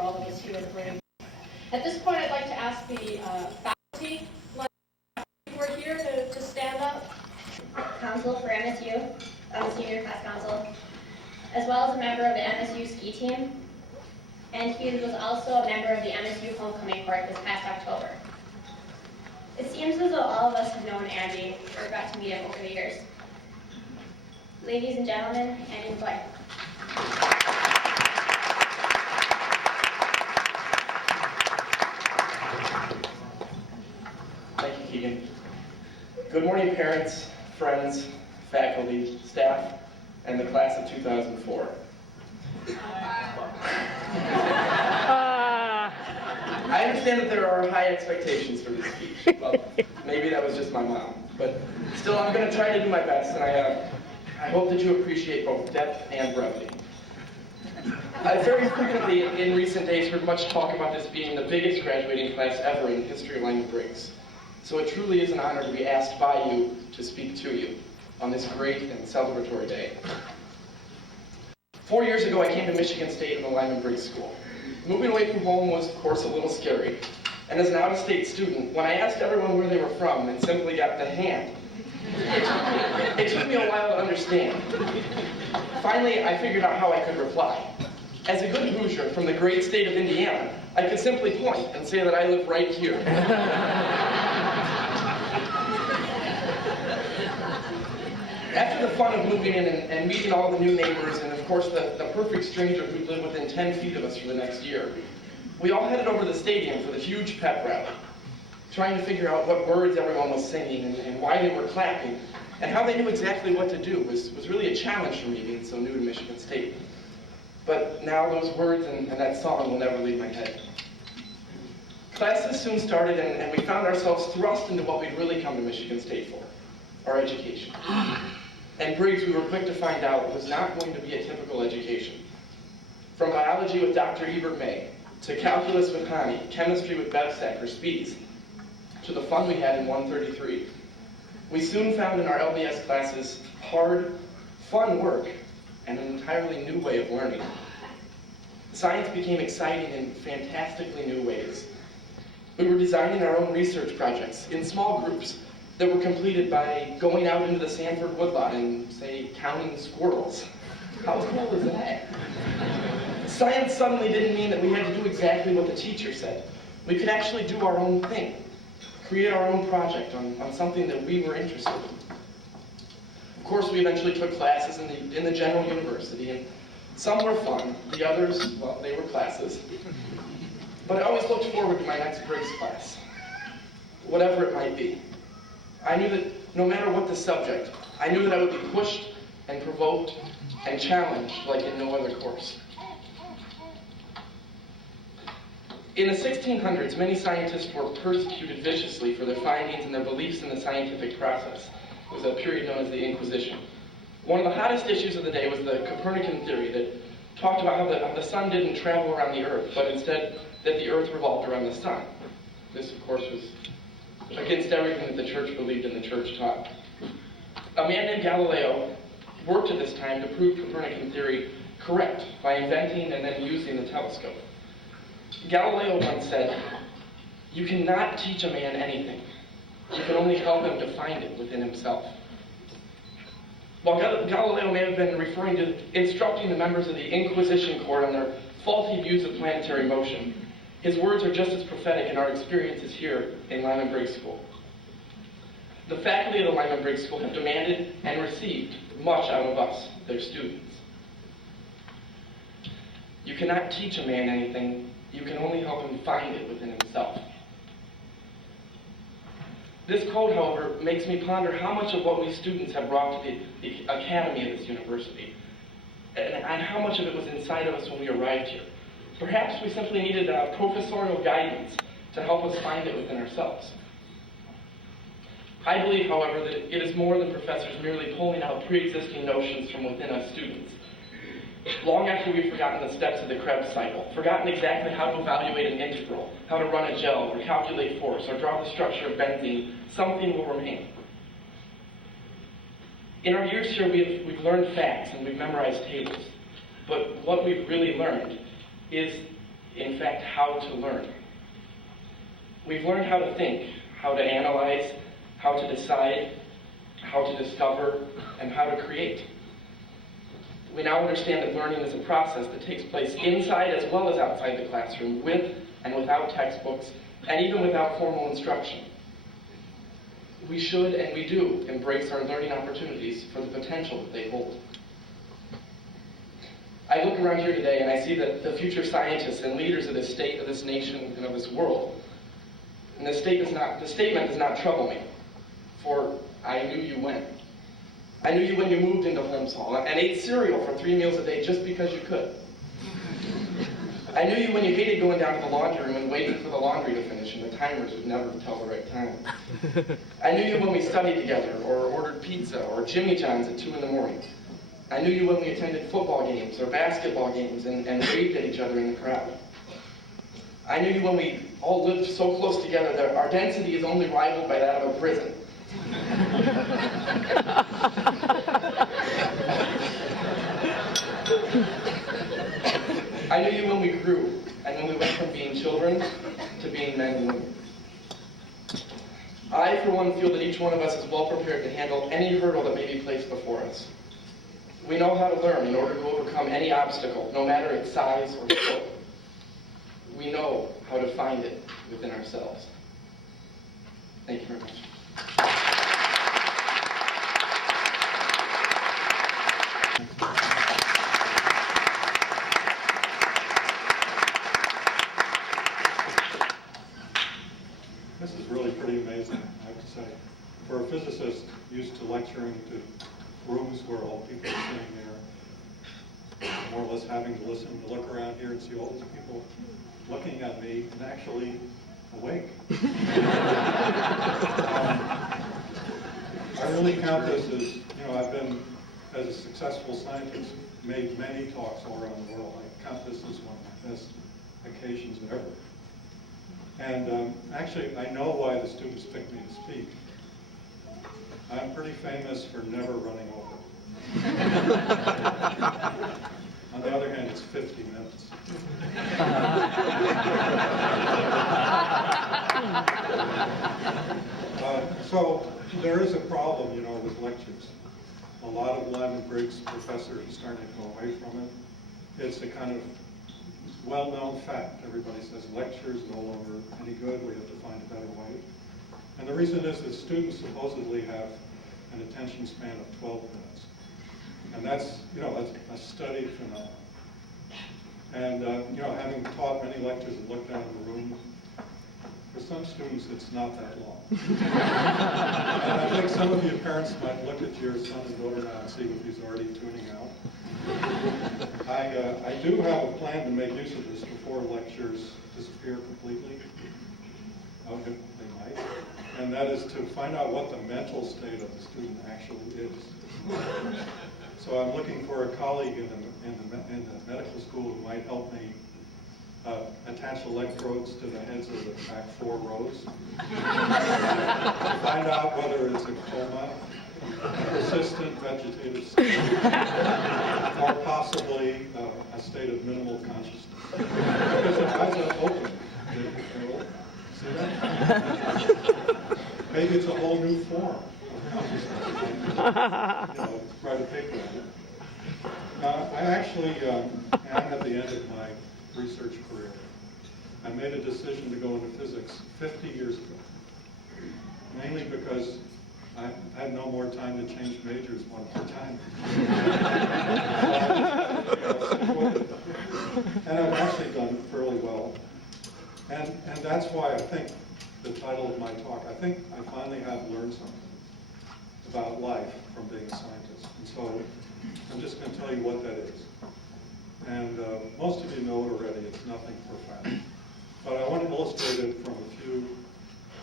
all of us here in the room. At this point, I'd like to ask the faculty who are here to stand up. Council for MSU, Senior Class Council, as well as a member of the MSU ski team, and he was also a member of the MSU homecoming court this past October. It seems as though all of us have known Andy or got to meet him over the years. Ladies and gentlemen, Andy McCoy. Thank you, Keegan. Good morning, parents, friends, faculty, staff, and the class of 2004. I understand that there are high expectations for this speech. Well, maybe that was just my mom, but still I'm going to try to do my best, and I hope that you appreciate both depth and brevity. I've very frequently in recent days heard much talk about this being the biggest graduating class ever in the history of Lyman Briggs. So it truly is an honor to be asked by you to speak to you on this great and celebratory day. 4 years ago, I came to Michigan State in the Lyman Briggs School. Moving away from home was, of course, a little scary. And as an out-of-state student, when I asked everyone where they were from and simply got the hand, it took me a while to understand. Finally, I figured out how I could reply. As a good Hoosier from the great state of Indiana, I could simply point and say that I live right here. After the fun of moving in and meeting all the new neighbors and, of course, the perfect stranger who lived within 10 feet of us for the next year, we all headed over to the stadium for the huge pep rally, trying to figure out what words everyone was singing and why they were clapping, and how they knew exactly what to do was really a challenge for me being so new to Michigan State. But now those words and that song will never leave my head. Classes soon started and we found ourselves thrust into what we'd really come to Michigan State for, our education. And Briggs, we were quick to find out, was not going to be a typical education. From biology with Dr. Ebert May, to calculus with Hani, chemistry with Bevsek or Spies, to the fun we had in 133. We soon found in our LBS classes hard, fun work and an entirely new way of learning. Science became exciting in fantastically new ways. We were designing our own research projects in small groups that were completed by going out into the Sanford woodlot and, say, counting squirrels. How cool is that? Science suddenly didn't mean that we had to do exactly what the teacher said. We could actually do our own thing, create our own project on something that we were interested in. Of course, we eventually took classes in the general university, and some were fun, the others, well, they were classes. But I always looked forward to my next Briggs class, whatever it might be. I knew that no matter what the subject, I knew that I would be pushed and provoked and challenged like in no other course. In the 1600s, many scientists were persecuted viciously for their findings and their beliefs in the scientific process. It was a period known as the Inquisition. One of the hottest issues of the day was the Copernican theory that talked about how the sun didn't travel around the earth, but instead that the earth revolved around the sun. This, of course, was against everything that the church believed and the church taught. A man named Galileo worked at this time to prove Copernican theory correct by inventing and then using the telescope. Galileo once said, "You cannot teach a man anything. You can only help him to find it within himself." While Galileo may have been referring to instructing the members of the Inquisition court on their faulty views of planetary motion, his words are just as prophetic in our experiences here in Lyman Briggs School. The faculty of the Lyman Briggs School have demanded and received much out of us, their students. You cannot teach a man anything. You can only help him find it within himself. This quote, however, makes me ponder how much of what we students have brought to the academy of this university, and how much of it was inside of us when we arrived here. Perhaps we simply needed professorial guidance to help us find it within ourselves. I believe, however, that it is more than professors merely pulling out pre-existing notions from within us students. Long after we've forgotten the steps of the Krebs cycle, forgotten exactly how to evaluate an integral, how to run a gel, or calculate force, or draw the structure of benzene, something will remain. In our years here, we've learned facts and we've memorized tables. But what we've really learned is in fact, how to learn. We've learned how to think, how to analyze, how to decide, how to discover, and how to create. We now understand that learning is a process that takes place inside as well as outside the classroom, with and without textbooks, and even without formal instruction. We should and we do embrace our learning opportunities for the potential that they hold. I look around here today and I see that the future scientists and leaders of this state, of this nation, and of this world. And the statement does not trouble me, for I knew you when. I knew you when you moved into Holmes Hall and ate cereal for 3 meals a day just because you could. I knew you when you hated going down to the laundry room and waiting for the laundry to finish and the timers would never tell the right time. I knew you when we studied together or ordered pizza or Jimmy John's at 2 in the morning. I knew you when we attended football games or basketball games and waved at each other in the crowd. I knew you when we all lived so close together that our density is only rivaled by that of a prison. I knew you when we grew, and when we went from being children to being men and women. I, for one, feel that each one of us is well prepared to handle any hurdle that may be placed before us. We know how to learn in order to overcome any obstacle, no matter its size or scope. We know how to find it within ourselves. Thank you very much. This is really pretty amazing, I have to say. For a physicist used to lecturing to rooms where all people are sitting there, more or less having to listen, to look around here and see all these people looking at me and actually awake. I really count this as, I've been, as a successful scientist, made many talks all around the world. I count this as one of my best occasions ever. And actually, I know why the students picked me to speak. I'm pretty famous for never running over. On the other hand, it's 50 minutes. So there is a problem, with lectures. A lot of Lyman Briggs professors are starting to go away from it. It's a kind of well-known fact. Everybody says lectures no longer any good. We have to find a better way. And the reason is that students supposedly have an attention span of 12 minutes. And that's, that's a studied phenomenon. And, having taught many lectures and looked down the room, for some students it's not that long. And I think some of you parents might look at your son and daughter now and see if he's already tuning out. I do have a plan to make use of this before lectures disappear completely. If they might. And that is to find out what the mental state of the student actually is. So I'm looking for a colleague in the medical school who might help me attach electrodes to the heads of the back 4 rows. Find out whether it's a coma, a persistent vegetative state, or possibly a state of minimal consciousness. Because the eyes are open. See that? Maybe it's a whole new form of consciousness. Write a paper on it. I actually am at the end of my research career. I made a decision to go into physics 50 years ago, mainly because I had no more time to change majors one more time. And I've actually done fairly well. And that's why I think the title of my talk, I think I finally have learned something about life from being a scientist. And so I'm just going to tell you what that is. And most of you know it already, it's nothing profound. But I want to illustrate it from a few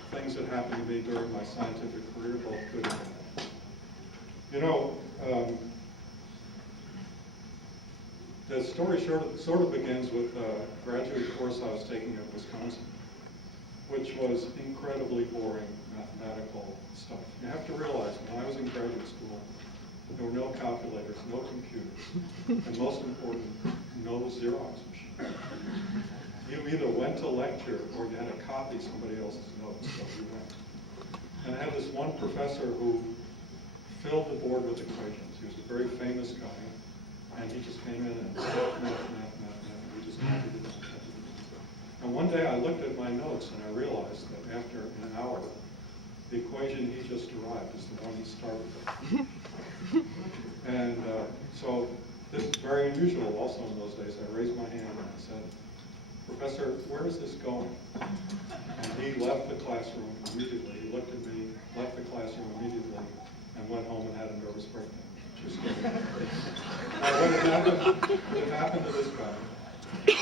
things that happened to me during my scientific career, both good and bad. The story sort of begins with a graduate course I was taking at Wisconsin, which was incredibly boring mathematical stuff. You have to realize, when I was in graduate school, there were no calculators, no computers, and most important, no Xerox machine. You either went to lecture or you had to copy somebody else's notes, so you went. And I had this one professor who filled the board with equations. He was a very famous guy, and he just came in and math. We just copied it. And one day I looked at my notes and I realized that after an hour, the equation he just derived is the one he started with. And so this is very unusual also in those days. I raised my hand and I said, "Professor, where is this going?" And he left the classroom immediately. He looked at me, left the classroom immediately, and went home and had a nervous breakdown. True story. Now, what happened to this guy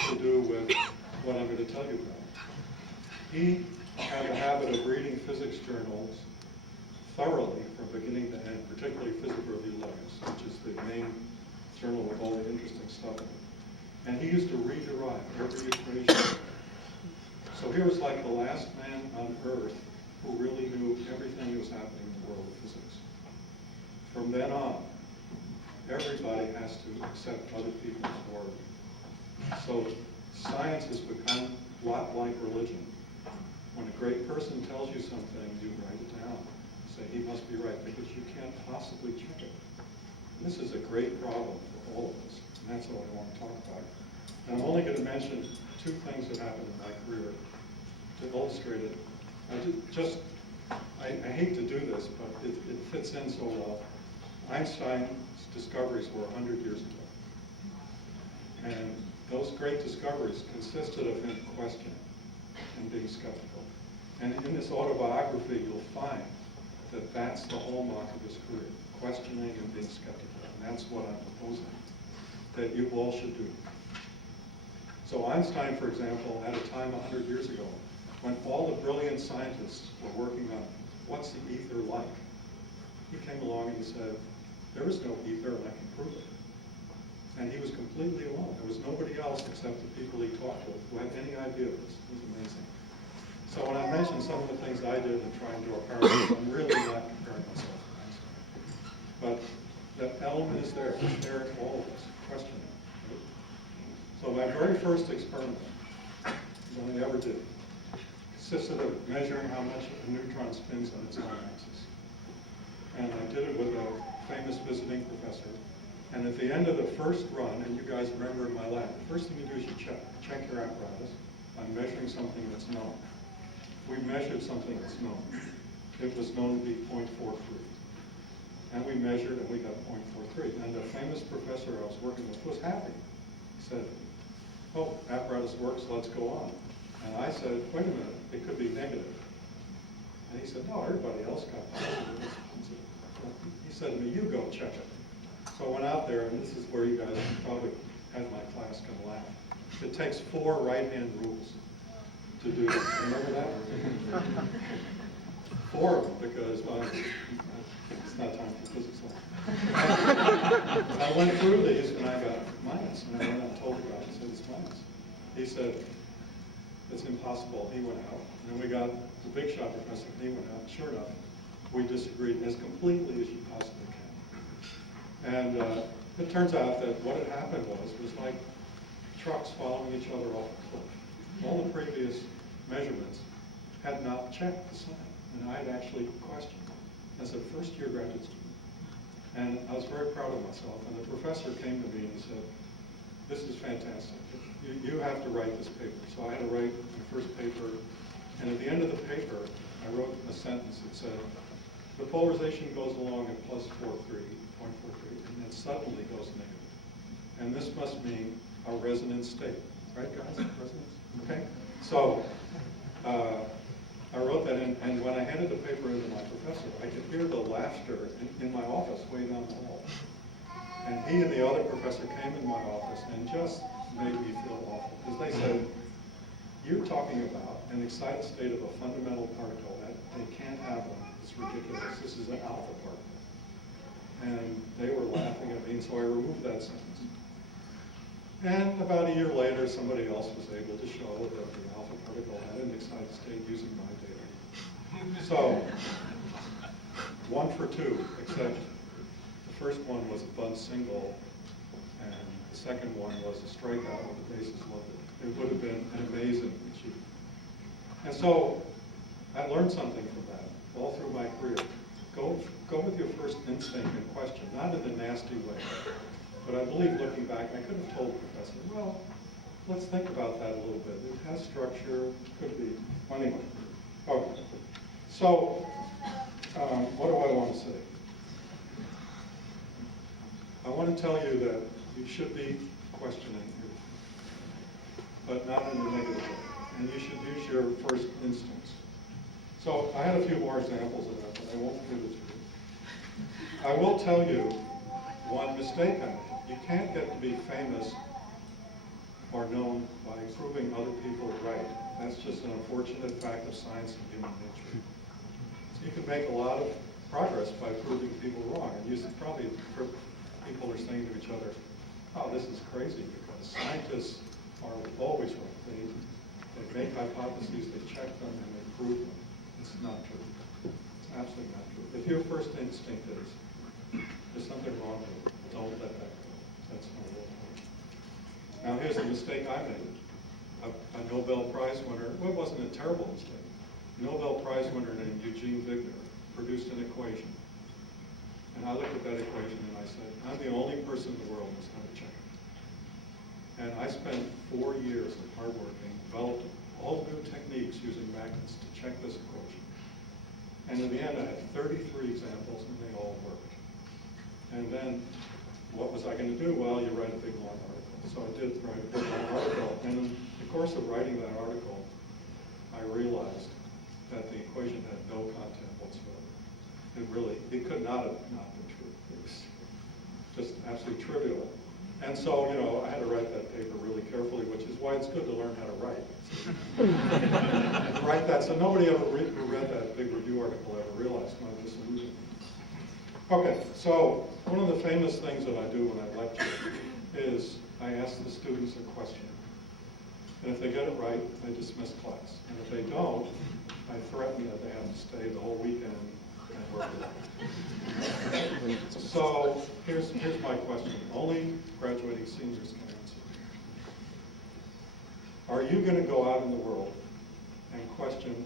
to do with what I'm going to tell you about. He had the habit of reading physics journals thoroughly from beginning to end, particularly Physical Review Letters, which is the main journal with all the interesting stuff in it. And he used to rederive every equation. So he was like the last man on earth who really knew everything that was happening in the world of physics. From then on, everybody has to accept other people's word. So science has become a lot like religion. When a great person tells you something, you write it down. Say, he must be right, because you can't possibly check it. And this is a great problem for all of us, and that's what I want to talk about. And I'm only going to mention two things that happened in my career to illustrate it. I hate to do this, but it fits in so well. Einstein's discoveries were 100 years ago. And those great discoveries consisted of him questioning and being skeptical. And in this autobiography, you'll find that that's the hallmark of his career, questioning and being skeptical. And that's what I'm proposing that you all should do. So Einstein, for example, at a time 100 years ago, when all the brilliant scientists were working on what's the ether like, he came along and he said, there is no ether and I can prove it. And he was completely alone. There was nobody else except the people he talked to who had any idea of this. It was amazing. So when I mention some of the things I did in trying to draw parallels, I'm really not comparing myself to Einstein. But that element is there. It's there in all of us, questioning. So my very first experiment that I ever did consisted of measuring how much a neutron spins on its own axis. And I did it with a famous visiting professor. And at the end of the first run, and you guys remember in my lab, the first thing you do is you check your apparatus by measuring something that's known. We measured something that's known. It was known to be 0.43. And we measured and we got 0.43. And the famous professor I was working with was happy. He said, oh, apparatus works, let's go on. And I said, wait a minute, it could be negative. And he said, no, everybody else got positive. He said to me, you go check it. So I went out there, and this is where you guys probably had my class come laugh. It takes 4 right-hand rules to do it. Remember that? 4 of them, because it's not time for physics lesson. I went through these, and I got minus, and I went and told the guy, I said, it's minus. He said, it's impossible. He went out. And then we got the big shot professor, he went out. Sure enough, we disagreed as completely as you possibly can. And it turns out that what had happened was like trucks following each other off a cliff. All the previous measurements had not checked the sign, and I had actually questioned as a first-year graduate student. And I was very proud of myself, and the professor came to me and he said, this is fantastic. You have to write this paper. So I had to write my first paper, and at the end of the paper, I wrote a sentence that said, the polarization goes along at plus 0.43, and then suddenly goes negative. And this must mean a resonant state. Right, guys? Resonance? Okay? So, I wrote that in, and when I handed the paper in to my professor, I could hear the laughter in my office way down the hall. And he and the other professor came in my office and just made me feel awful. Because they said, you're talking about an excited state of a fundamental particle that they can't have them. It's ridiculous. This is an alpha particle. And they were laughing at me, and so I removed that sentence. And about a year later, somebody else was able to show that the alpha particle had an excited state using my data. So, 1 for 2, except the first one was a Bundt single, and the second one was a strikeout with the bases loaded. It would have been an amazing achievement. And so I learned something from that all through my career. Go with your first instinct and question, not in a nasty way. But I believe, looking back, I could have told the professor, well, let's think about that a little bit. It has structure, could be. Anyway, okay. So, what do I want to say? I want to tell you that you should be questioning, but not in a negative way. And you should use your first instincts. So I had a few more examples of that, but I won't give it to you. I will tell you one mistake I made. You can't get to be famous or known by proving other people right. That's just an unfortunate fact of science and human nature. So you can make a lot of progress by proving people wrong. And you should probably, people are saying to each other, oh, this is crazy, because scientists are always right. They make hypotheses, they check them, and they prove them. It's not true. It's absolutely not true. If your first instinct is, there's something wrong with it, don't let that go. That's no real point. Now here's a mistake I made. A Nobel Prize winner, well, it wasn't a terrible mistake. A Nobel Prize winner named Eugene Wigner produced an equation. And I looked at that equation and I said, I'm the only person in the world who's going to check it. And I spent 4 years of hard work and developed all new techniques using magnets to check this equation. And in the end, I had 33 examples and they all worked. And then, what was I going to do? Well, you write a big long article. So I did write a big long article. And in the course of writing that article, I realized that the equation had no content whatsoever. It could not have not been true. It was just absolutely trivial. And so, I had to write that paper really carefully, which is why it's good to learn how to write. Write that, so nobody ever who read that big review article ever realized my disillusionment. Okay, so one of the famous things that I do when I lecture is I ask the students a question. And if they get it right, they dismiss class. And if they don't, I threaten that they have to stay the whole weekend and work it out. So here's my question. Only graduating seniors can answer. Are you going to go out in the world and question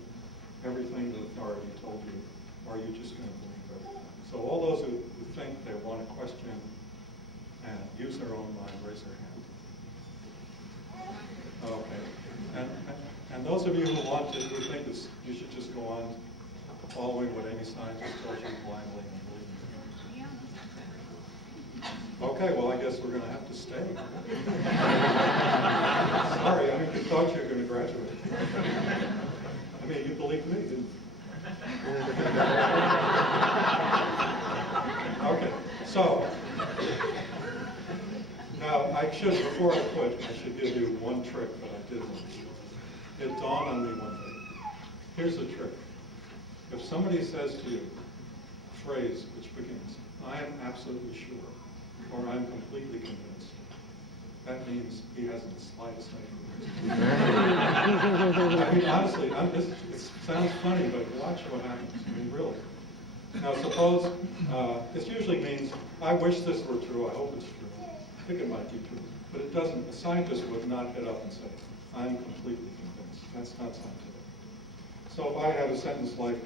everything the authority told you, or are you just going to believe everything? So all those who think they want to question and use their own mind, raise their hand. Okay. And those of you who want to, who think you should just go on following what any scientist tells you blindly and believing. Okay, well, I guess we're going to have to stay. Sorry, I mean, you thought you were going to graduate. I mean, you believed me, didn't you? Okay, so, now before I quit, I should give you one trick that I did. It dawned on me one day. Here's the trick. If somebody says to you a phrase which begins, I am absolutely sure, or I'm completely convinced, that means he hasn't the slightest idea. I mean, honestly, it sounds funny, but watch what happens. I mean, really. Now, suppose, this usually means, I wish this were true, I hope it's true. I think it might be true, but it doesn't. A scientist would not get up and say, I'm completely convinced. That's not scientific. So if I have a sentence like,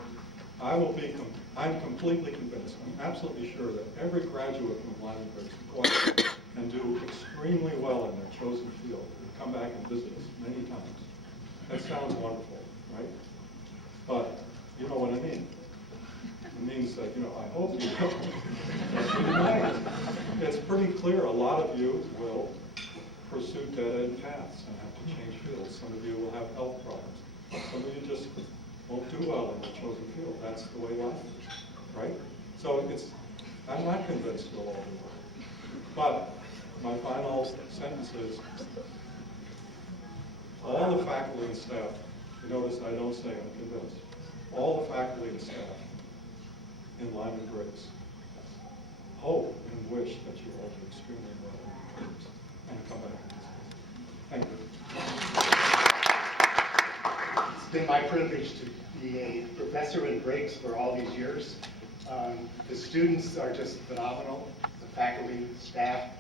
I'm completely convinced, I'm absolutely sure that every graduate from Lyman Briggs will go out and do extremely well in their chosen field and come back and visit us many times. That sounds wonderful, right? But you know what I mean. It means that, I hope you will. But you might. It's pretty clear a lot of you will pursue dead-end paths and have to change fields. Some of you will have health problems. Some of you just won't do well in the chosen field. That's the way life is, right? So I'm not convinced you'll all do well. But my final sentence is, all the faculty and staff, you notice I don't say I'm convinced, all the faculty and staff in Lyman Briggs hope and wish that you all do extremely well and come back and visit. Thank you. It's been my privilege to be a professor in Briggs for all these years. The students are just phenomenal, the faculty, staff.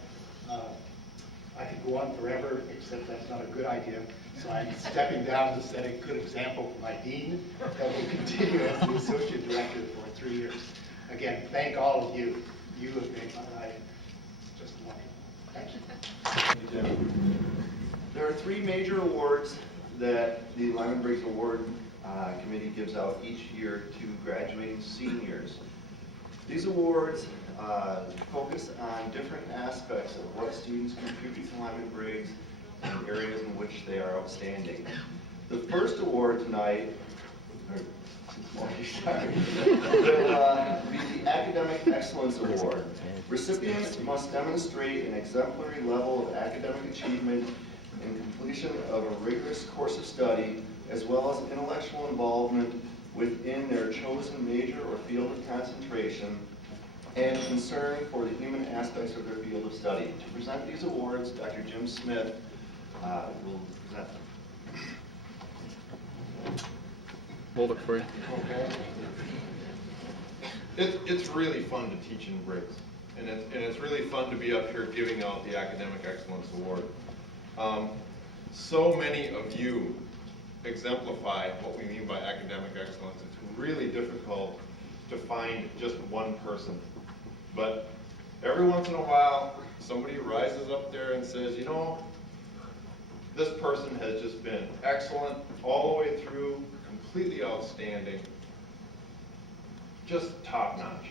could go on forever, except that's not a good idea. So I'm stepping down to set a good example for my dean that will continue as the associate director for 3 years. Again, thank all of you. You have made my life just wonderful. Thank you. There are 3 major awards that the Lyman Briggs Award Committee gives out each year to graduating seniors. These awards focus on different aspects of what students contribute to Lyman Briggs and areas in which they are outstanding. The first award tonight, will be the Academic Excellence Award. Recipients must demonstrate an exemplary level of academic achievement and completion of a rigorous course of study, as well as intellectual involvement within their chosen major or field of concentration, and concern for the human aspects of their field of study. To present these awards, Dr. Jim Smith will present them. Hold it for you. Okay. It's really fun to teach in Briggs, and it's really fun to be up here giving out the Academic Excellence Award. So many of you exemplify what we mean by academic excellence. It's really difficult to find just one person, but every once in a while, somebody rises up there and says, you know, this person has just been excellent all the way through, completely outstanding, just top notch.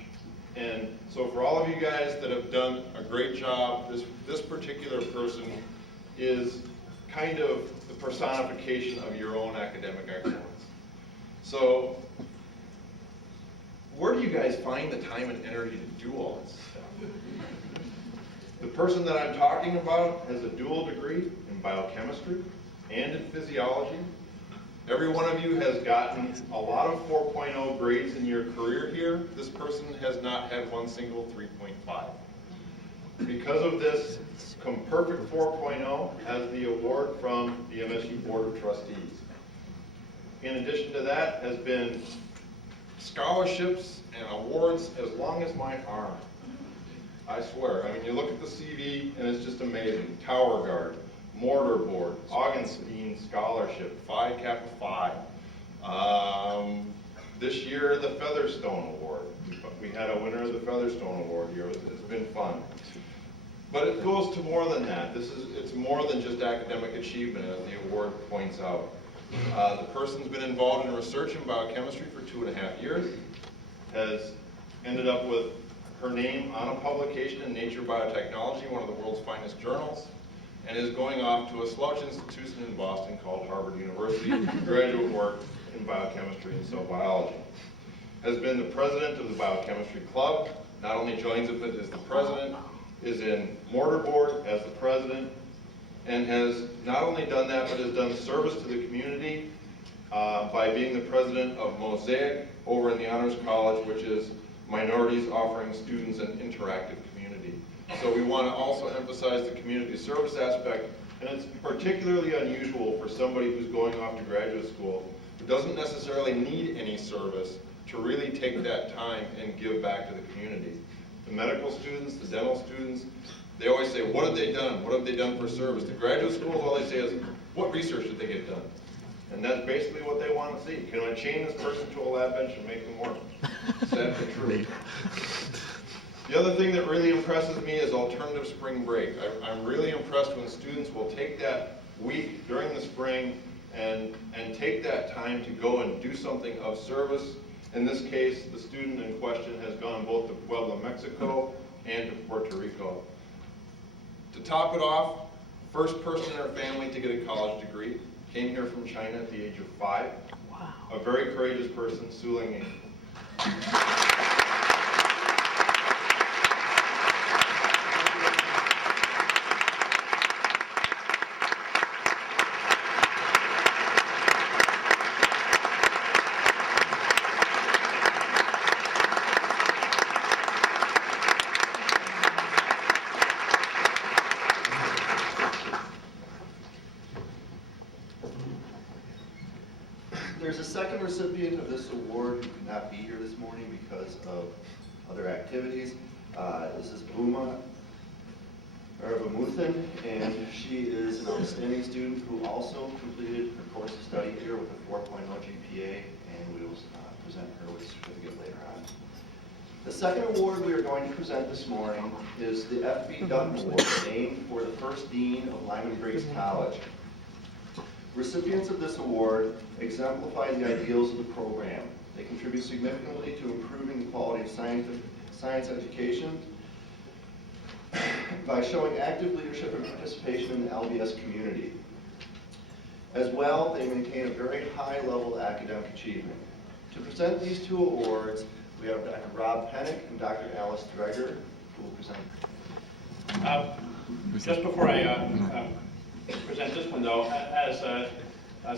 And so for all of you guys that have done a great job, this particular person is kind of the personification of your own academic excellence. So where do you guys find the time and energy to do all this stuff? The person that I'm talking about has a dual degree in biochemistry and in physiology. Every one of you has gotten a lot of 4.0 grades in your career here. This person has not had one single 3.5. Because of this, Perfect 4.0 has the award from the MSU Board of Trustees. In addition to that, has been scholarships and awards as long as my arm. I swear. I mean, you look at the CV and it's just amazing. Tower Guard, Mortar Board, Augenstein Scholarship, Phi Kappa Phi. This year, the Featherstone Award. We had a winner of the Featherstone Award here. It's been fun. But it goes to more than that. It's more than just academic achievement, as the award points out. The person's been involved in research in biochemistry for 2.5 years, has ended up with her name on a publication in Nature Biotechnology, one of the world's finest journals, and is going off to a slouch institution in Boston called Harvard University, graduate work in biochemistry and cell biology. Has been the president of the Biochemistry Club, not only joins it, but is the president, is in Mortarboard as the president, and has not only done that, but has done service to the community by being the president of Mosaic over in the Honors College, which is minorities offering students an interactive community. So we want to also emphasize the community service aspect, and it's particularly unusual for somebody who's going off to graduate school who doesn't necessarily need any service to really take that time and give back to the community. The medical students, the dental students, they always say, what have they done? What have they done for service? The graduate schools, all they say is, what research did they get done? And that's basically what they want to see. Can I chain this person to a lab bench and make them work? Sad but true. The other thing that really impresses me is alternative spring break. I'm really impressed when students will take that week during the spring and take that time to go and do something of service. In this case, the student in question has gone both to Puebla, Mexico, and to Puerto Rico. To top it off, first person in her family to get a college degree, came here from China at the age of 5. Wow. A very courageous person, Su Ling Ying. There's a second recipient of this award who could not be here this morning because of other activities. This is Buma Muthan, and she is an outstanding student who also completed her course of study here with a 4.0 GPA, and we will present her with a certificate later on. The second award we are going to present this morning is the F.B. Dutton Award, named for the first dean of Lyman Briggs College. Recipients of this award exemplify the ideals of the program. They contribute significantly to improving the quality of science education by showing active leadership and participation in the LBS community. As well, they maintain a very high level of academic achievement. To present these two awards, we have Dr. Rob Pennick and Dr. Alice Dreger, who will present. Just before I present this one, though, as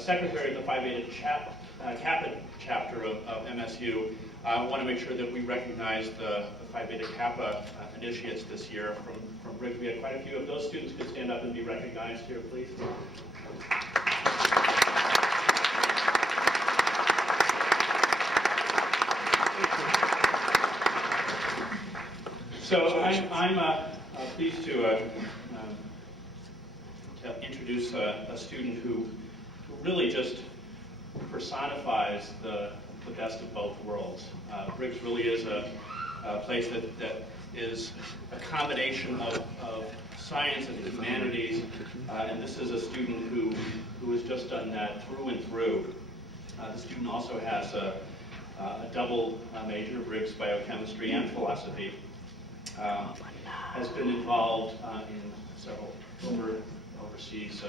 Secretary of the Phi Beta Kappa chapter of MSU, I want to make sure that we recognize the Phi Beta Kappa initiates this year from Briggs. We had quite a few of those students. Could stand up and be recognized here, please. So I'm pleased to introduce a student who really just personifies the best of both worlds. Briggs really is a place that is a combination of science and humanities, and this is a student who has just done that through and through. The student also has a double major, Briggs Biochemistry and Philosophy. Has been involved in several overseas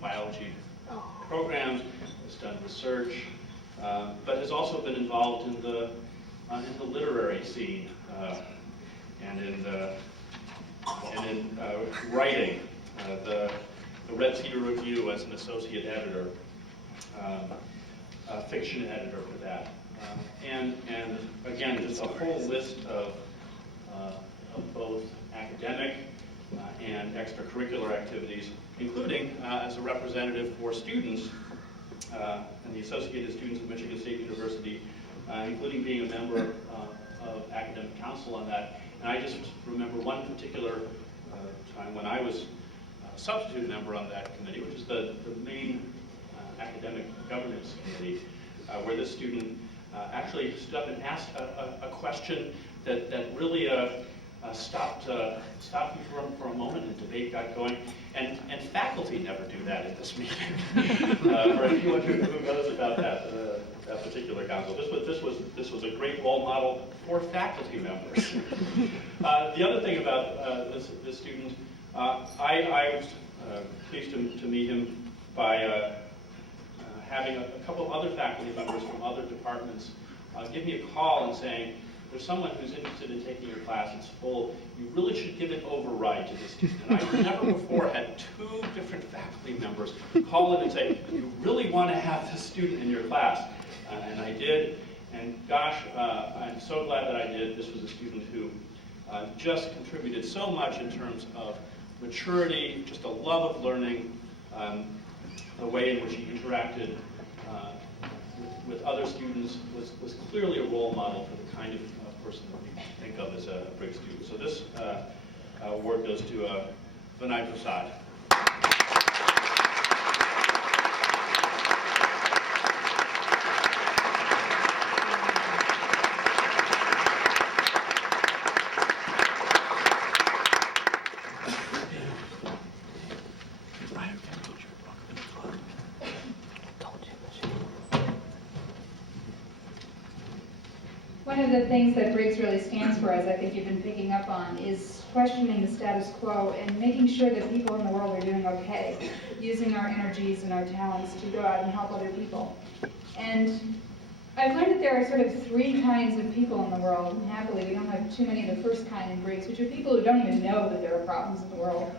biology programs, has done research, but has also been involved in the literary scene and in writing. The Red Cedar Review as an associate editor, fiction editor for that, and again just a whole list of both academic and extracurricular activities, including as a representative for students and the Associated Students of Michigan State University, including being a member of academic council on that. And I just remember one particular time when I was a substitute member on that committee, which is the main academic governance committee, where this student actually stood up and asked a question that really stopped me for a moment, and debate got going. And faculty never do that in this meeting. For anyone who knows about that particular council, this was a great role model for faculty members. The other thing about this student, I was pleased to meet him by having a couple of other faculty members from other departments give me a call and saying, there's someone who's interested in taking your class, it's full, you really should give an override to this student. And I've never before had two different faculty members call in and say, you really want to have this student in your class. And I did, and gosh, I'm so glad that I did. This was a student who just contributed so much in terms of maturity, just a love of learning, the way in which he interacted with other students was clearly a role model for the kind of person that we think of as a Briggs student. So this award goes to Vinay Prasad. One of the things that Briggs really stands for, as I think you've been picking up on, is questioning the status quo and making sure that people in the world are doing okay, using our energies and our talents to go out and help other people. And I've learned that there are sort of three kinds of people in the world, and happily we don't have too many of the first kind in Briggs, which are people who don't even know that there are problems in the world,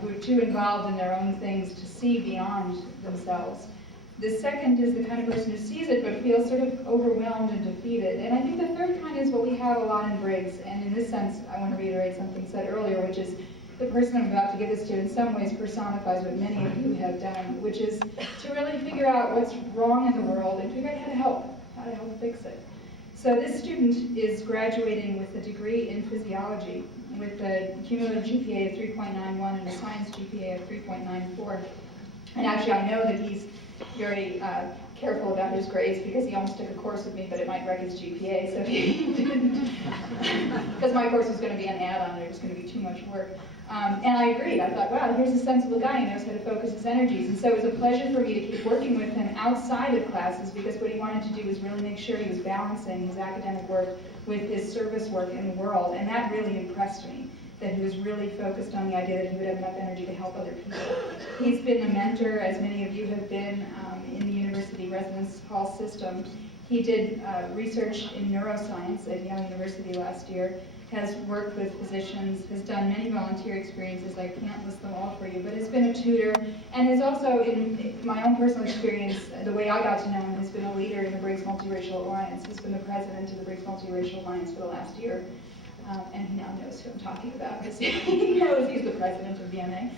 who are too involved in their own things to see beyond themselves. The second is the kind of person who sees it but feels sort of overwhelmed and defeated. And I think the third kind is what we have a lot in Briggs, and in this sense I want to reiterate something said earlier, which is the person I'm about to give this to in some ways personifies what many of you have done, which is to really figure out what's wrong in the world and figure out how to help fix it. So this student is graduating with a degree in physiology, with a cumulative GPA of 3.91 and a science GPA of 3.94. And actually, I know that he's very careful about his grades because he almost took a course with me, but it might wreck his GPA, so he didn't. Because my course was going to be an add-on, and it was going to be too much work. And I agreed. I thought, wow, here's a sensible guy who knows how to focus his energies. And so it was a pleasure for me to keep working with him outside of classes, because what he wanted to do was really make sure he was balancing his academic work with his service work in the world. And that really impressed me, that he was really focused on the idea that he would have enough energy to help other people. He's been a mentor, as many of you have been, in the university residence hall system. He did research in neuroscience at Yale University last year, has worked with physicians, has done many volunteer experiences. I can't list them all for you, but has been a tutor, and has also, in my own personal experience, the way I got to know him, has been a leader in the Briggs Multiracial Alliance. He's been the president of the Briggs Multiracial Alliance for the last year. And he now knows who I'm talking about, because he knows he's the president of BMA.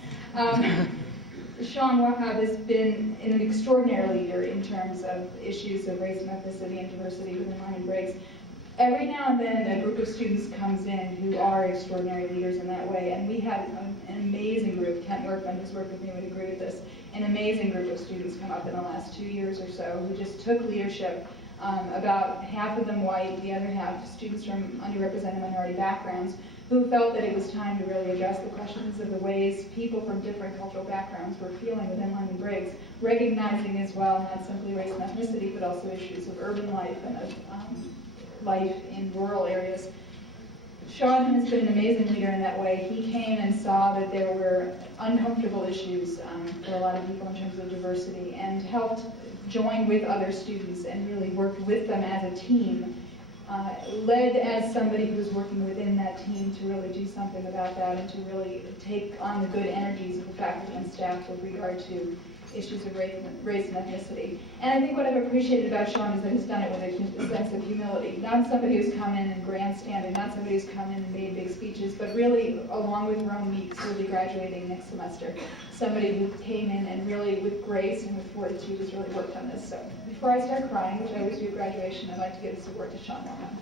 Sean Wahab has been an extraordinary leader in terms of issues of race and ethnicity and diversity within Lyman Briggs. Every now and then a group of students comes in who are extraordinary leaders in that way, and we have an amazing group. Kent Workman, who's worked with me, would agree with this. An amazing group of students come up in the last 2 years or so who just took leadership. About half of them white, the other half students from underrepresented minority backgrounds, who felt that it was time to really address the questions of the ways people from different cultural backgrounds were feeling within Lyman Briggs, recognizing as well not simply race and ethnicity, but also issues of urban life and of life in rural areas. Sean has been an amazing leader in that way. He came and saw that there were uncomfortable issues for a lot of people in terms of diversity, and helped join with other students and really worked with them as a team, led as somebody who was working within that team to really do something about that and to really take on the good energies of the faculty and staff with regard to issues of race and ethnicity. And I think what I've appreciated about Sean is that he's done it with a sense of humility. Not somebody who's come in and grandstanded, not somebody who's come in and made big speeches, but really, along with Rome Meeks, who will be graduating next semester, somebody who came in and really, with grace and with fortitude, has really worked on this. So before I start crying, which I always do at graduation, I'd like to give this award to Sean Wahab.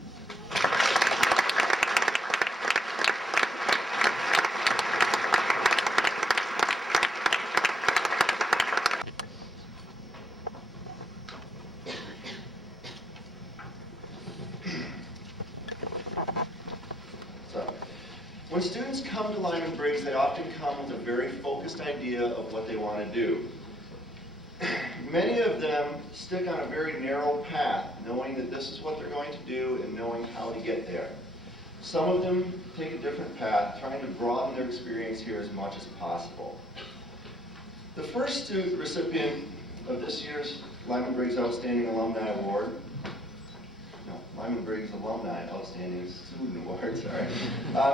When students come to Lyman Briggs, they often come with a very focused idea of what they want to do. Many of them stick on a very narrow path, knowing that this is what they're going to do and knowing how to get there. Some of them take a different path, trying to broaden their experience here as much as possible. The first student recipient of this year's Lyman Briggs Outstanding Alumni Award, Lyman Briggs Alumni Outstanding Student Award,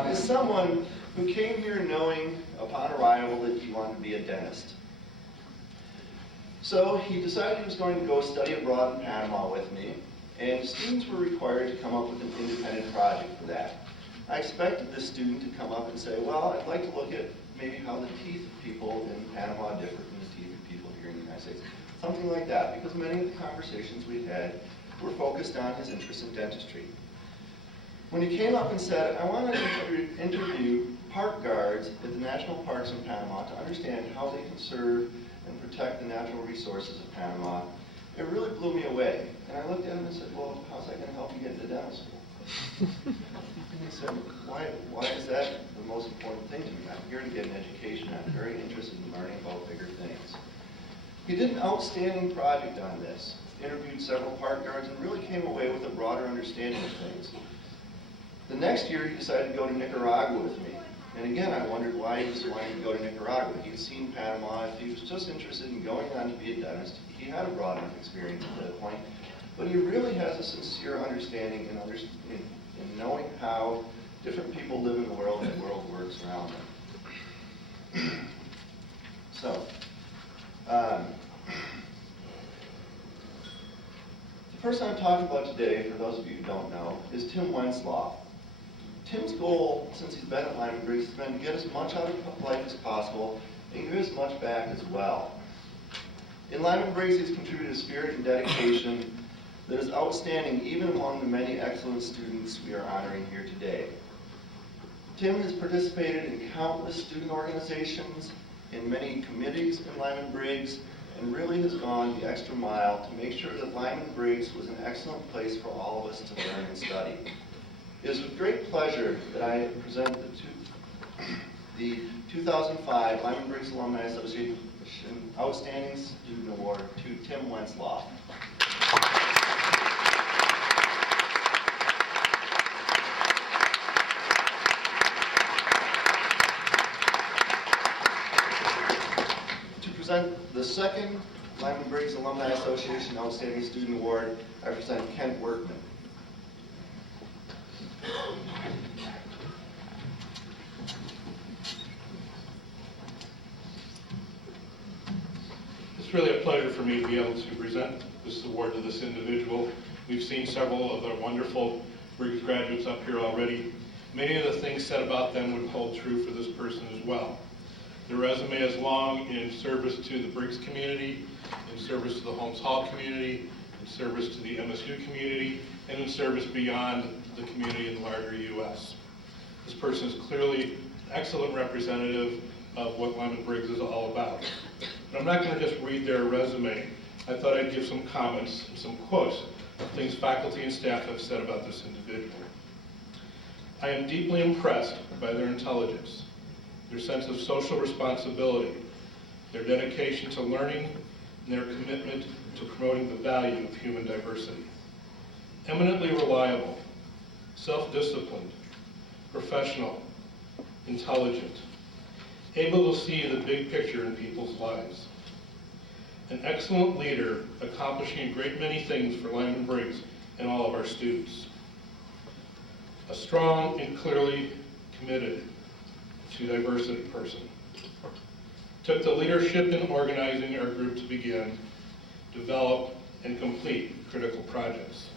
is someone who came here knowing upon arrival that he wanted to be a dentist. So he decided he was going to go study abroad in Panama with me, and students were required to come up with an independent project for that. I expected this student to come up and say, well, I'd like to look at maybe how the teeth of people in Panama differ from the teeth of people here in the United States. Something like that, because many of the conversations we had were focused on his interest in dentistry. When he came up and said, I want to interview park guards at the national parks in Panama to understand how they can serve and protect the natural resources of Panama, it really blew me away. And I looked at him and said, well, how's that going to help you get into dental school? And he said, why is that the most important thing to me? I'm here to get an education. I'm very interested in learning about bigger things. He did an outstanding project on this. Interviewed several park guards and really came away with a broader understanding of things. The next year he decided to go to Nicaragua with me. And again, I wondered why he was wanting to go to Nicaragua. He'd seen Panama. If he was just interested in going on to be a dentist, he had a broad enough experience at that point. But he really has a sincere understanding in knowing how different people live in the world and the world works around them. So, the person I'm talking about today, for those of you who don't know, is Tim Wenslaw. Tim's goal, since he's been at Lyman Briggs, has been to get as much out of life as possible and give as much back as well. In Lyman Briggs, he's contributed a spirit and dedication that is outstanding even among the many excellent students we are honoring here today. Tim has participated in countless student organizations, in many committees in Lyman Briggs, and really has gone the extra mile to make sure that Lyman Briggs was an excellent place for all of us to learn and study. It is with great pleasure that I present the 2005 Lyman Briggs Alumni Association Outstanding Student Award to Tim Wentzlaw. To present the second Lyman Briggs Alumni Association Outstanding Student Award, I present Kent Workman. It's really a pleasure for me to be able to present this award to this individual. We've seen several of the wonderful Briggs graduates up here already. Many of the things said about them would hold true for this person as well. Their resume is long in service to the Briggs community, in service to the Holmes Hall community, in service to the MSU community, and in service beyond the community in the larger U.S. This person is clearly an excellent representative of what Lyman Briggs is all about. But I'm not going to just read their resume. I thought I'd give some comments and some quotes of things faculty and staff have said about this individual. I am deeply impressed by their intelligence, their sense of social responsibility, their dedication to learning, and their commitment to promoting the value of human diversity. Eminently reliable, self-disciplined, professional, intelligent, able to see the big picture in people's lives. An excellent leader, accomplishing a great many things for Lyman Briggs and all of our students. A strong and clearly committed to diversity person. Took the leadership in organizing our group to begin, develop, and complete critical projects.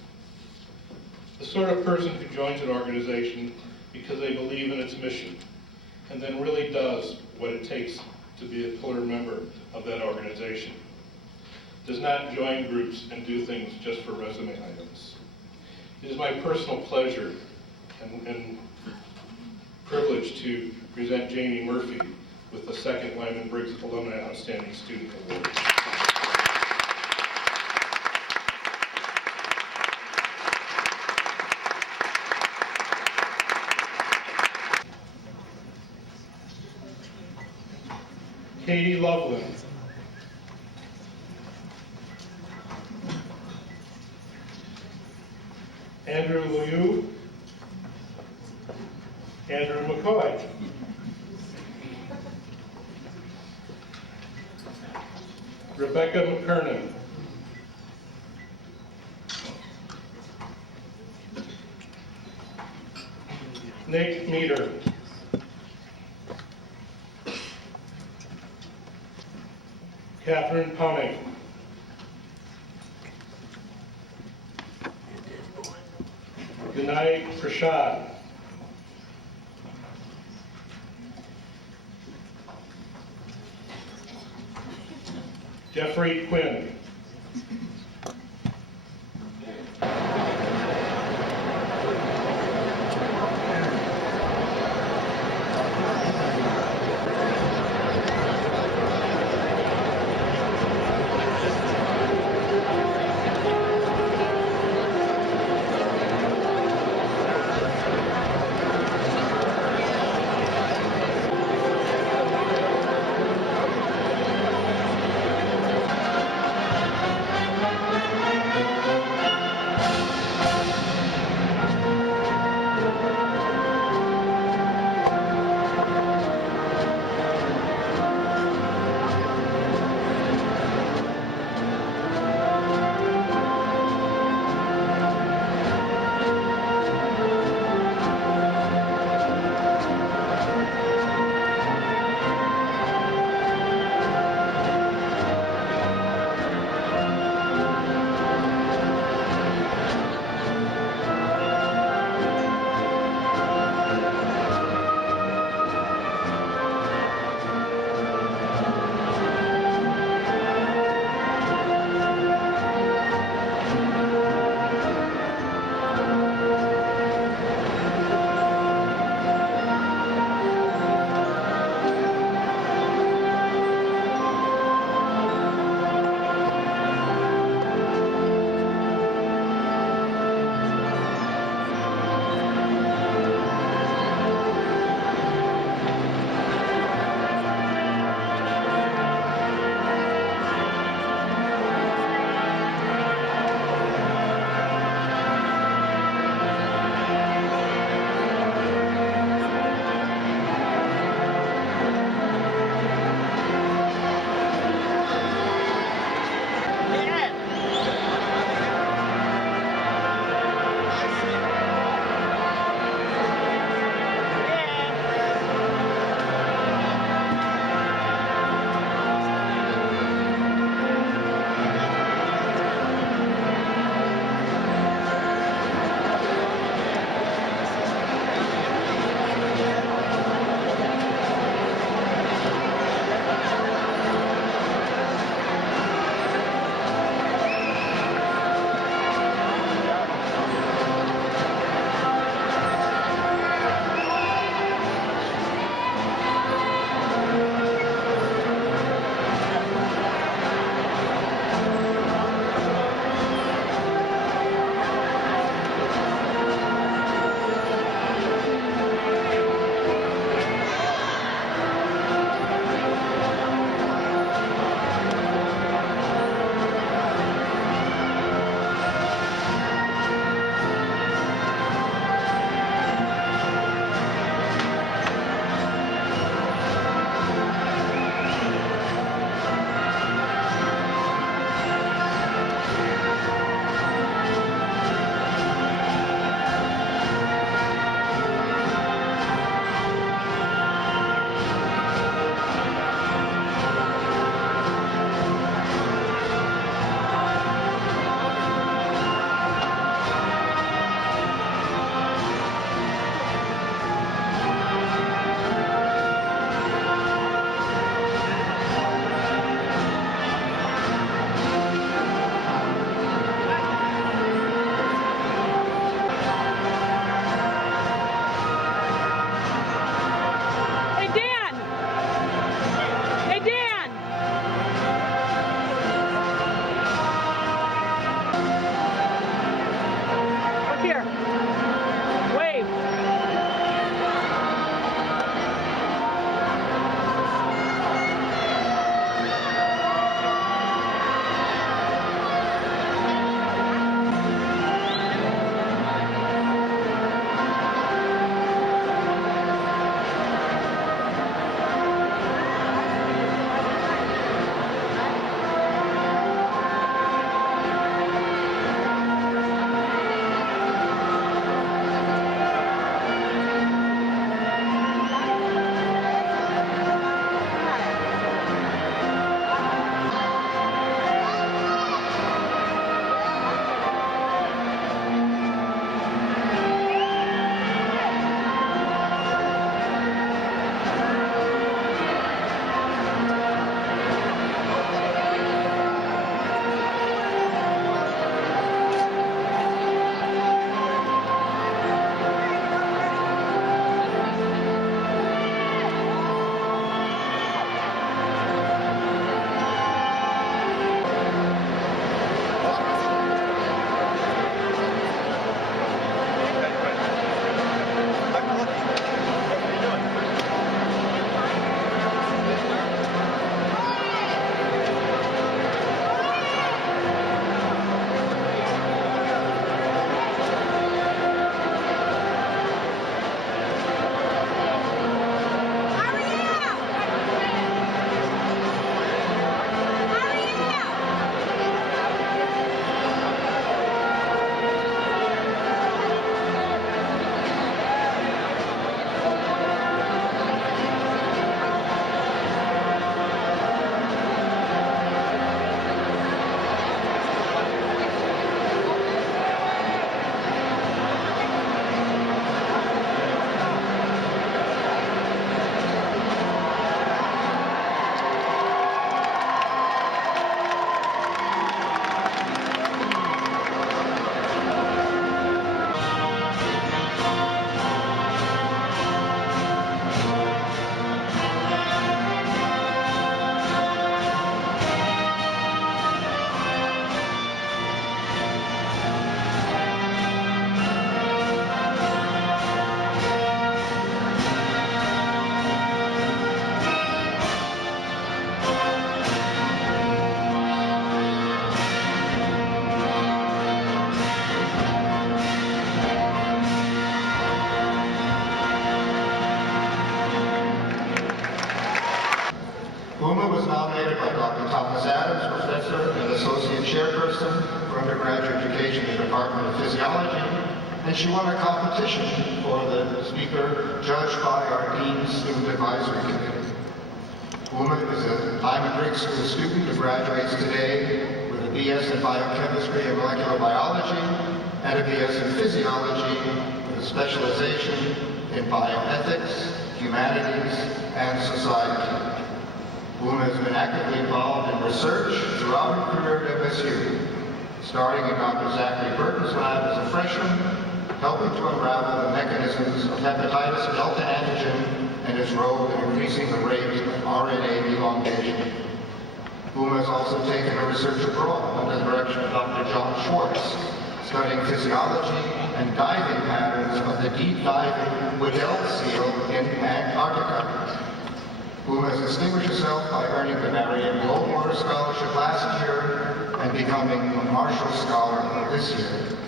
The sort of person who joins an organization because they believe in its mission, and then really does what it takes to be a pillar member of that organization. Does not join groups and do things just for resume items. It is my personal pleasure and privilege to present Jamie Murphy with the second Lyman Briggs Alumni Outstanding Student Award. Katie Loveland. Andrew Liu. Andrew McCoy. Rebecca McKernan. Nick Meter. Catherine Poning. Vinay Prashad. Jeffrey Quinn. UMA was nominated by Dr. Thomas Adams, Professor and Associate Chairperson for Undergraduate Education in the Department of Physiology, and she won a competition for the speaker judged by our Dean's Student Advisory Committee. UMA is a Lyman Briggs School student who graduates today with a BS in Biochemistry and Molecular Biology and a BS in Physiology with a specialization in Bioethics, Humanities, and Society. UMA has been actively involved in research throughout her career at MSU, starting in Dr. Zachary Burton's lab as a freshman, helping to unravel the mechanisms of hepatitis delta antigen and its role in increasing the rate of RNA elongation. UMA has also taken her research abroad under the direction of Dr. John Schwartz, studying physiology and diving patterns of the deep-diving Weddell seal in Antarctica. UMA has distinguished herself by earning the Marianne Goldwater Scholarship last year and becoming a Marshall Scholar this year.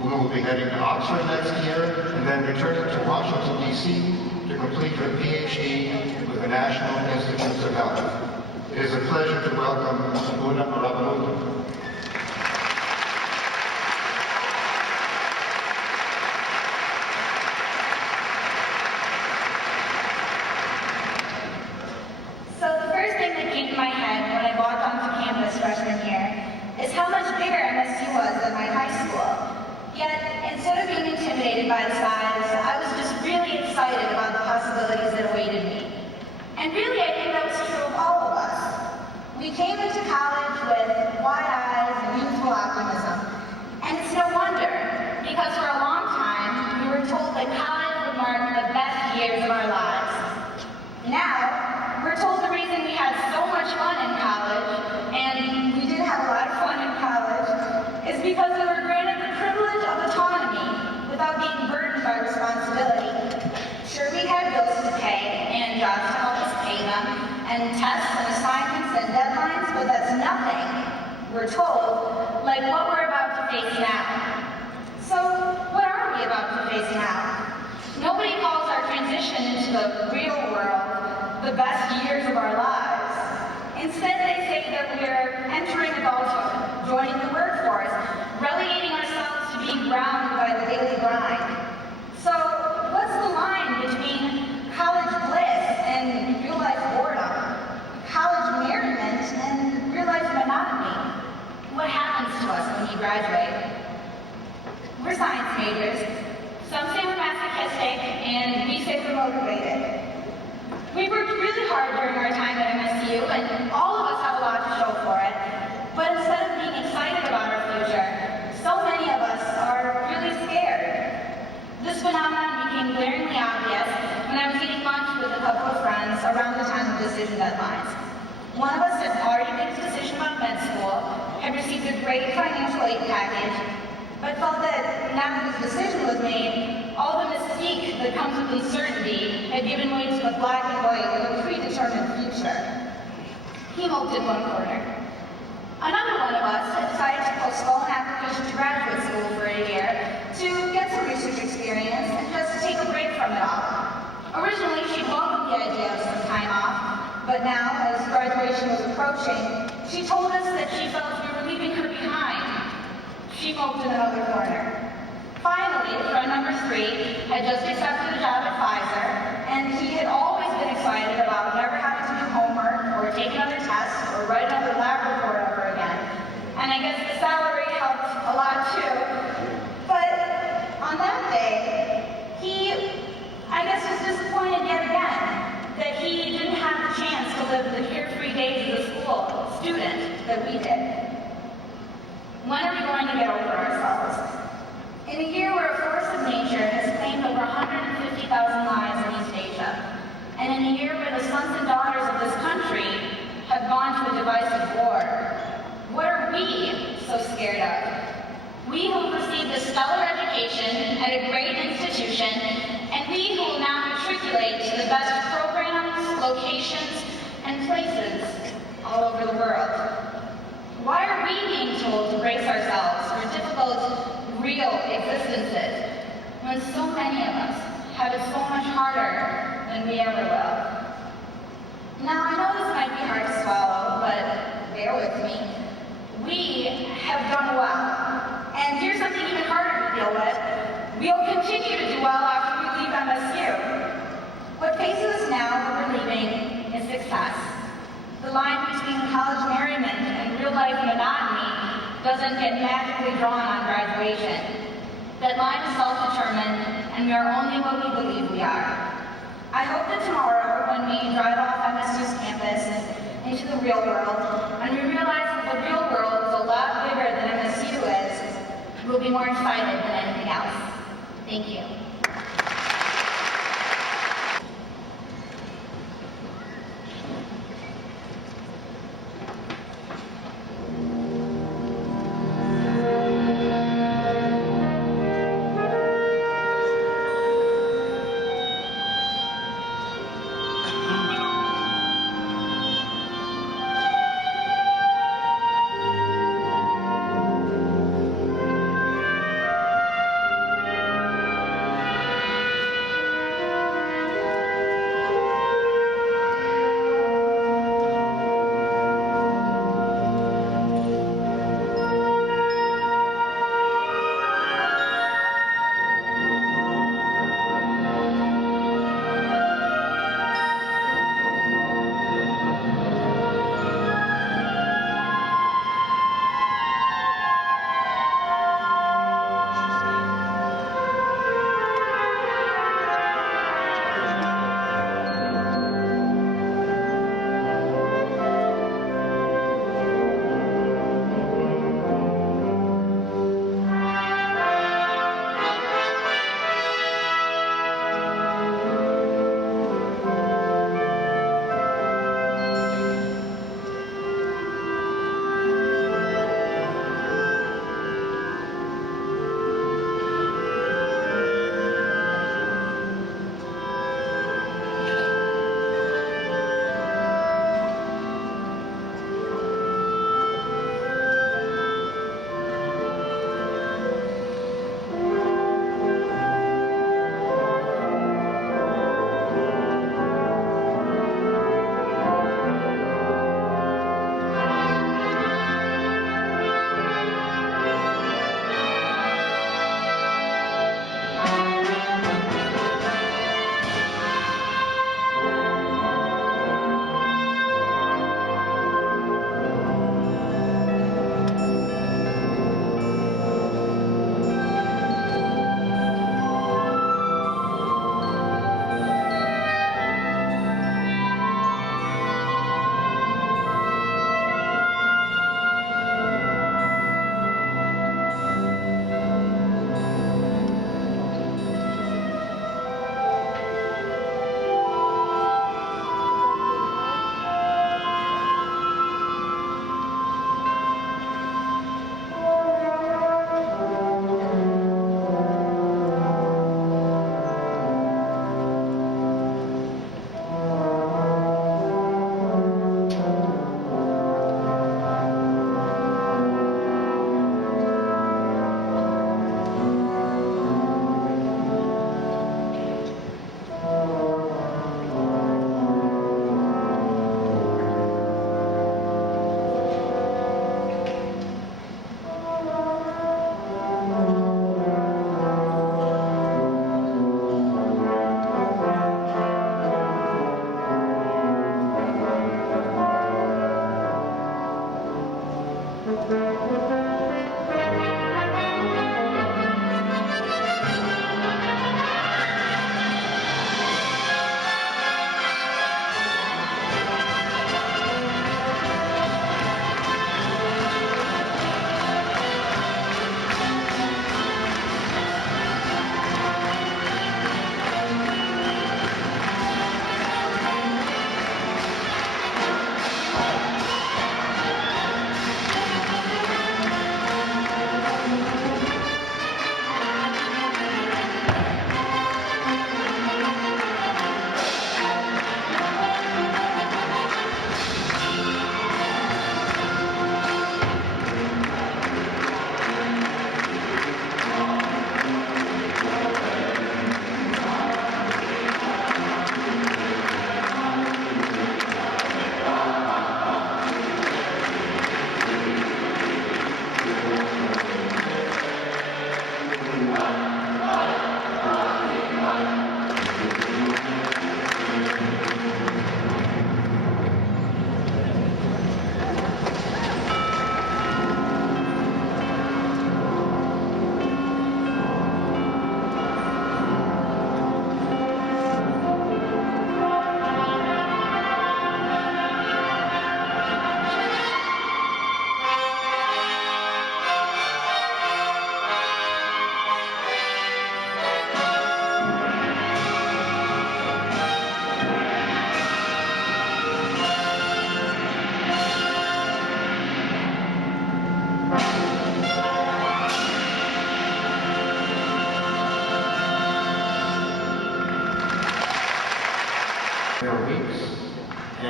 UMA will be heading to Oxford next year and then returning to Washington, D.C. to complete her PhD with the National Institutes of Health. It is a pleasure to welcome Una Rabamutu. So the first thing that came to my head when I walked onto campus freshman year is how much bigger MSU was than my high school. Yet, instead of being intimidated by the size, I was just really excited about the possibilities that awaited me. And really, I think that was true of all of us. We came into college with wide eyes and youthful optimism. And it's no wonder, because for a long time, we were told that college would mark the best years of our lives. Now, we're told the reason we had so much fun in college, and we did have a lot of fun in college, is because we were granted the privilege of autonomy without being burdened by responsibility. Sure, we had bills to pay and jobs to help us pay them, and tests and assignments and deadlines, but that's nothing, we're told, like what we're about to face now. So, what are we about to face now? Nobody calls our transition into the real world the best years of our lives. Instead, they say that we are entering adulthood, joining the workforce, relegating ourselves to being grounded by the daily grind. So, what's the line between college bliss and real-life boredom? College merriment and real-life monotony? What happens to us when we graduate? We're science majors. Some say we're masochistic, and we say we're motivated. We worked really hard during our time at MSU, and all of us have a lot to show for it. But instead of being excited about our future, so many of us are really scared. This phenomenon became glaringly obvious when I was eating lunch with a couple of friends around the time of decision deadlines. One of us had already made his decision about med school, had received a great financial aid package, but felt that now that his decision was made, all the mystique that comes with uncertainty had given way to the black and white of a predetermined future. He moped in one corner. Another one of us had decided to postpone application to graduate school for a year to get some research experience and just to take a break from it all. Originally, she welcomed the idea of some time off, but now, as graduation was approaching, she told us that she felt we were leaving her behind. She moped in another corner. Finally, friend number 3 had just accepted a job at Pfizer, and he had always been excited about never having to do homework or take another test or write another lab report ever again. And I guess the salary helped a lot too. But on that day, he, I guess, was disappointed yet again that he didn't have the chance to live the carefree days of the school student that we did. When are we going to get over ourselves? In a year where a force of nature has claimed over 150,000 lives in East Asia, and in a year where the sons and daughters of this country have gone to a divisive war, what are we so scared of? We who have received a stellar education at a great institution, and we who will now matriculate to the best programs, locations, and places all over the world. Why are we being told to brace ourselves for difficult, real existences when so many of us have it so much harder than we ever will? Now, I know this might be We will continue to do well after we leave MSU. What faces us now that we're leaving is success. The line between college merriment and real-life monotony doesn't get magically drawn on graduation. That line is self-determined, and we are only what we believe we are. I hope that tomorrow, when we drive off MSU's campus into the real world, and we realize that the real world is a lot bigger than MSU is, we'll be more excited than anything else. Thank you.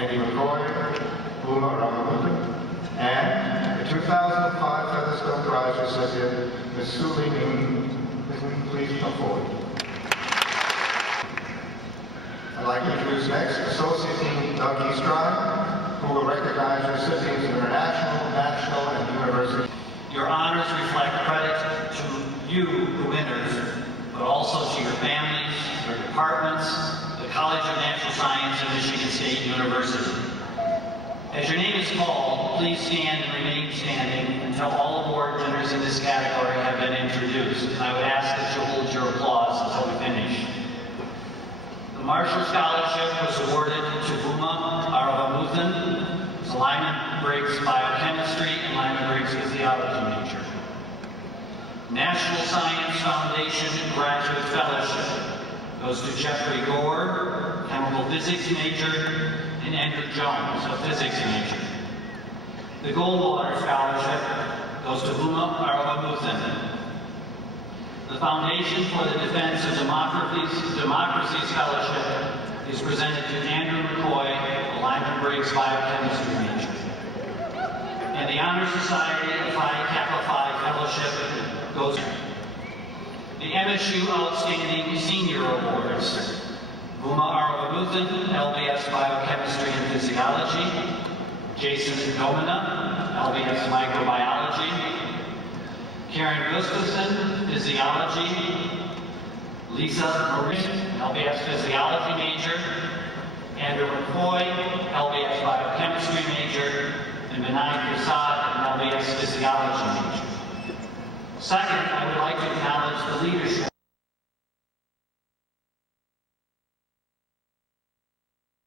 Andy McCoy, Uma Ramamutu, and the 2005 Featherstone Prize recipient, Ms. Suli Newton. Please come forward. I'd like to introduce next Associate Dean Doug Eastron, who will recognize recipients of international, national, and university. Your honors reflect credit to you, the winners, but also to your families, your departments, the College of Natural Science and Michigan State University. As your name is called, please stand and remain standing until all award winners in this category have been introduced. And I would ask that you hold your applause until we finish. The Marshall Scholarship was awarded to Uma Aravamuthan, who's a Lyman Briggs Biochemistry and Lyman Briggs Physiology major. National Science Foundation Graduate Fellowship goes to Jeffrey Gore, Chemical Physics major, and Andrew Jones, a Physics major. The Goldwater Scholarship goes to Uma Aravamuthan. The Foundation for the Defense of Democracy's Fellowship is presented to Andrew McCoy, a Lyman Briggs Biochemistry major. And the Honor Society of Phi Kappa Phi Fellowship goes to the MSU Outstanding Senior Awards. Uma Aravamuthan, LBS Biochemistry and Physiology. Jason Domina, LBS Microbiology. Karen Gustafson, Physiology. Lisa Marie, LBS Physiology major. Andrew McCoy, LBS Biochemistry major. And Vinay Prasad, LBS Physiology major. Second, I would like to acknowledge the leadership